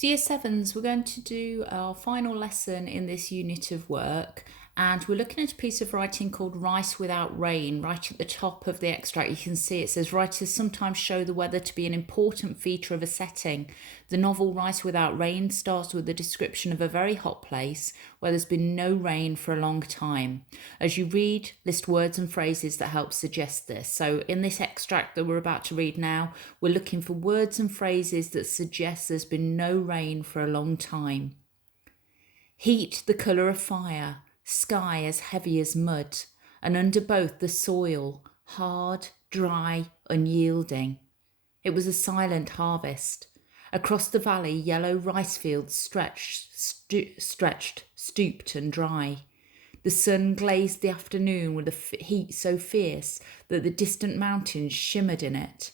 So Year 7s, we're going to do our final lesson in this unit of work, and we're looking at a piece of writing called Rice Without Rain. Right at the top of the extract you can see it says, writers sometimes show the weather to be an important feature of a setting. The novel Rice Without Rain starts with a description of a very hot place where there's been no rain for a long time. As you read, list words and phrases that help suggest this. So in this extract that we're about to read now, we're looking for words and phrases that suggest there's been no rain for a long time. Heat the colour of fire, sky as heavy as mud, and under both the soil, hard, dry, unyielding. It was a silent harvest. Across the valley, yellow rice fields stretched, stooped and dry. The sun glazed the afternoon with a heat so fierce that the distant mountains shimmered in it.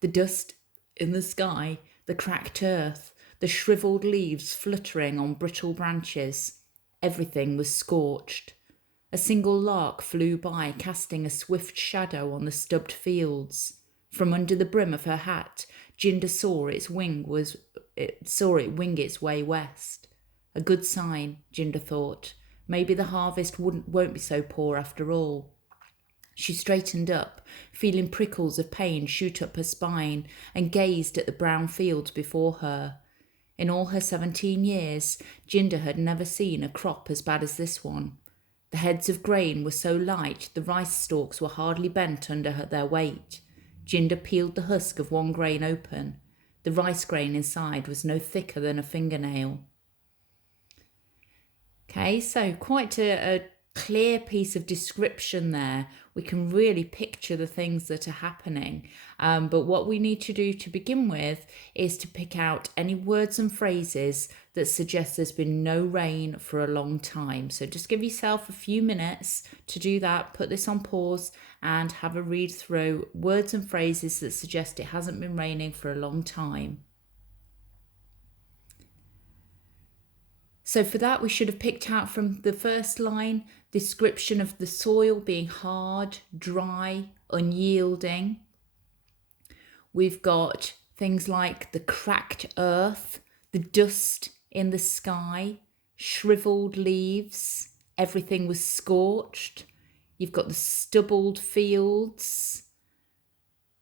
The dust in the sky, the cracked earth, the shriveled leaves fluttering on brittle branches. Everything was scorched. A single lark flew by, casting a swift shadow on the stubbed fields. From under the brim of her hat, Jinder saw it wing its way west. A good sign, Jinder thought. Maybe the harvest won't be so poor after all. She straightened up, feeling prickles of pain shoot up her spine, and gazed at the brown fields before her. In all her 17 years, Jinder had never seen a crop as bad as this one. The heads of grain were so light the rice stalks were hardly bent under their weight. Jinder peeled the husk of one grain open. The rice grain inside was no thicker than a fingernail. Okay, so quite a clear piece of description there. We can really picture the things that are happening. But what we need to do to begin with is to pick out any words and phrases that suggest there's been no rain for a long time. So just give yourself a few minutes to do that. Put this on pause and have a read through words and phrases that suggest it hasn't been raining for a long time. So for that, we should have picked out from the first line, description of the soil being hard, dry, unyielding. We've got things like the cracked earth, the dust in the sky, shriveled leaves, everything was scorched. You've got the stubbled fields.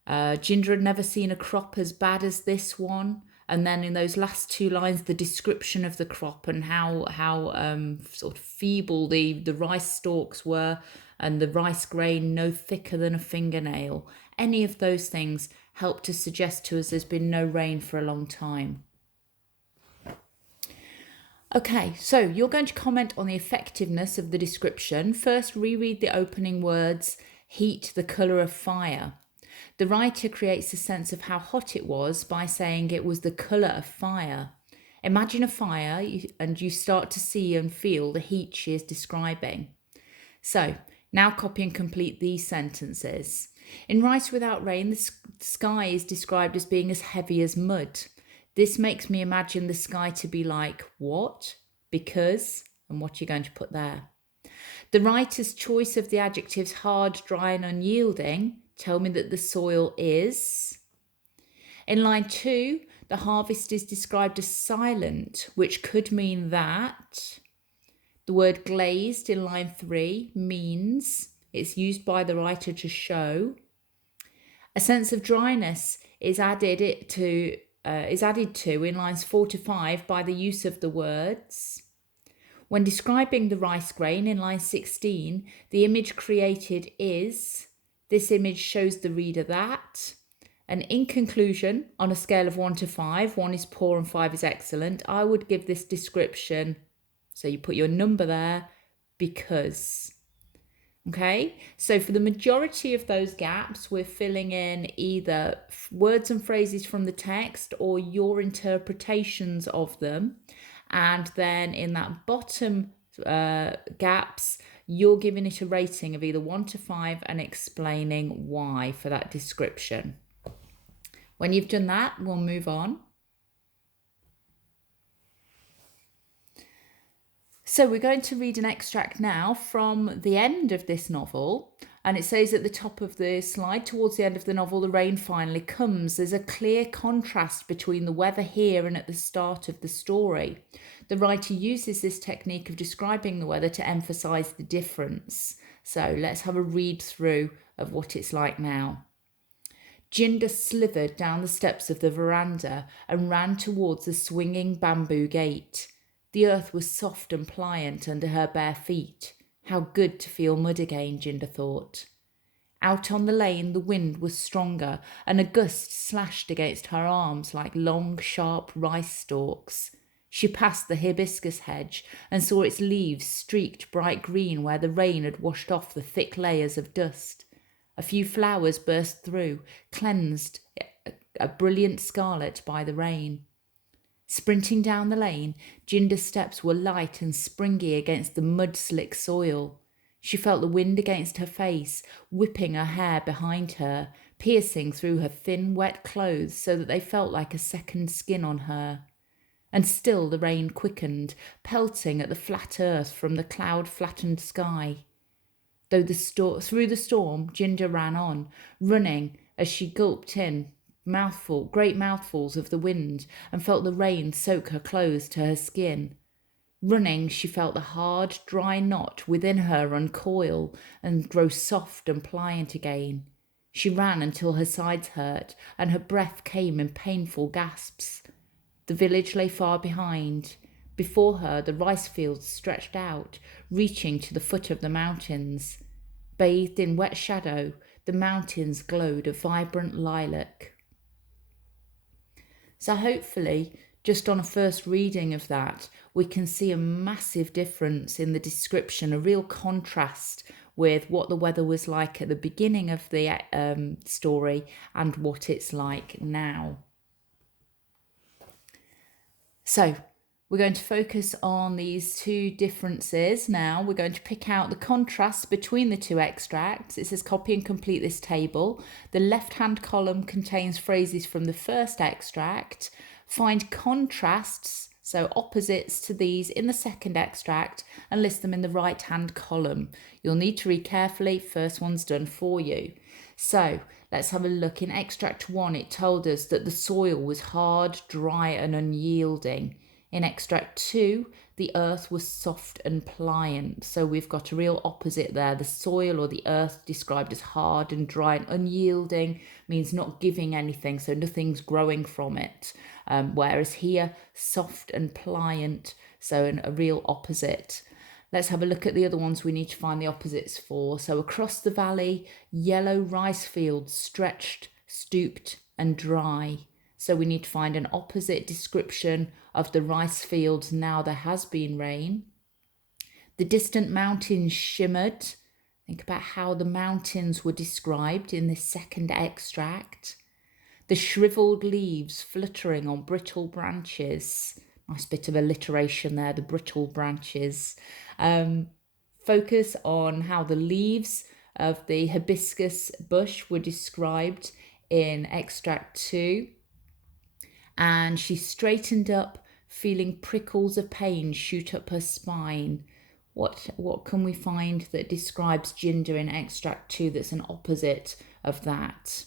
Jinder had never seen a crop as bad as this one. And then in those last two lines, the description of the crop and how sort of feeble the rice stalks were, and the rice grain no thicker than a fingernail. Any of those things help to suggest to us there's been no rain for a long time. Okay, so you're going to comment on the effectiveness of the description. First, reread the opening words, heat the colour of fire. The writer creates a sense of how hot it was by saying it was the colour of fire. Imagine a fire and you start to see and feel the heat she is describing. So, now copy and complete these sentences. In Rice Without Rain, the sky is described as being as heavy as mud. This makes me imagine the sky to be like what, because, and what you're going to put there. The writer's choice of the adjectives hard, dry and unyielding tell me that the soil is. In line 2, the harvest is described as silent, which could mean that. The word glazed in line 3 means it's used by the writer to show. A sense of dryness is added to in lines 4 to 5 by the use of the words. When describing the rice grain in line 16, the image created is. This image shows the reader that. And in conclusion, on a scale of 1 to 5, 1 is poor and 5 is excellent, I would give this description, so you put your number there, because. Okay, so for the majority of those gaps, we're filling in either words and phrases from the text or your interpretations of them. And then in that bottom gaps, you're giving it a rating of either 1 to 5 and explaining why for that description. When you've done that, we'll move on. So we're going to read an extract now from the end of this novel. And it says at the top of the slide, towards the end of the novel, the rain finally comes. There's a clear contrast between the weather here and at the start of the story. The writer uses this technique of describing the weather to emphasise the difference. So let's have a read through of what it's like now. Jinder slithered down the steps of the veranda and ran towards the swinging bamboo gate. The earth was soft and pliant under her bare feet. How good to feel mud again, Jinder thought. Out on the lane, the wind was stronger, and a gust slashed against her arms like long, sharp rice stalks. She passed the hibiscus hedge and saw its leaves streaked bright green where the rain had washed off the thick layers of dust. A few flowers burst through, cleansed a brilliant scarlet by the rain. Sprinting down the lane, Jinder's steps were light and springy against the mud-slick soil. She felt the wind against her face, whipping her hair behind her, piercing through her thin, wet clothes so that they felt like a second skin on her. And still the rain quickened, pelting at the flat earth from the cloud-flattened sky. Through the storm, Jinder ran on, running as she gulped in great mouthfuls of the wind and felt the rain soak her clothes to her skin. Running, she felt the hard, dry knot within her uncoil and grow soft and pliant again. She ran until her sides hurt and her breath came in painful gasps. The village lay far behind. Before her, the rice fields stretched out, reaching to the foot of the mountains. Bathed in wet shadow, the mountains glowed a vibrant lilac. So hopefully, just on a first reading of that, we can see a massive difference in the description, a real contrast with what the weather was like at the beginning of the story and what it's like now. So we're going to focus on these two differences now. We're going to pick out the contrast between the two extracts. It says copy and complete this table. The left-hand column contains phrases from the first extract. Find contrasts, so opposites to these, in the second extract and list them in the right-hand column. You'll need to read carefully. First one's done for you. So let's have a look. In extract 1, it told us that the soil was hard, dry and unyielding. In extract 2, the earth was soft and pliant. So we've got a real opposite there. The soil or the earth described as hard and dry, and unyielding means not giving anything, so nothing's growing from it. Whereas here, soft and pliant, so a real opposite. Let's have a look at the other ones we need to find the opposites for. So across the valley, yellow rice fields stretched, stooped and dry. So we need to find an opposite description of the rice fields now there has been rain. The distant mountains shimmered. Think about how the mountains were described in this second extract. The shriveled leaves fluttering on brittle branches. Nice bit of alliteration there, the brittle branches. Focus on how the leaves of the hibiscus bush were described in extract 2. And she straightened up, feeling prickles of pain shoot up her spine. What can we find that describes Jinder in extract 2 that's an opposite of that?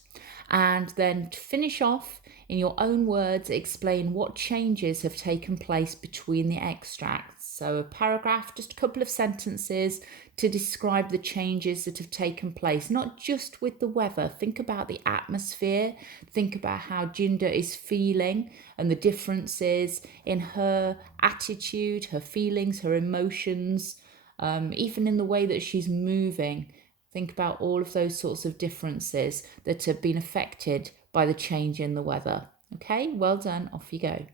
And then to finish off, in your own words, explain what changes have taken place between the extracts. So a paragraph, just a couple of sentences to describe the changes that have taken place, not just with the weather. Think about the atmosphere. Think about how Jinder is feeling and the differences in her attitude, her feelings, her emotions, even in the way that she's moving. Think about all of those sorts of differences that have been affected by the change in the weather. Okay, well done. Off you go.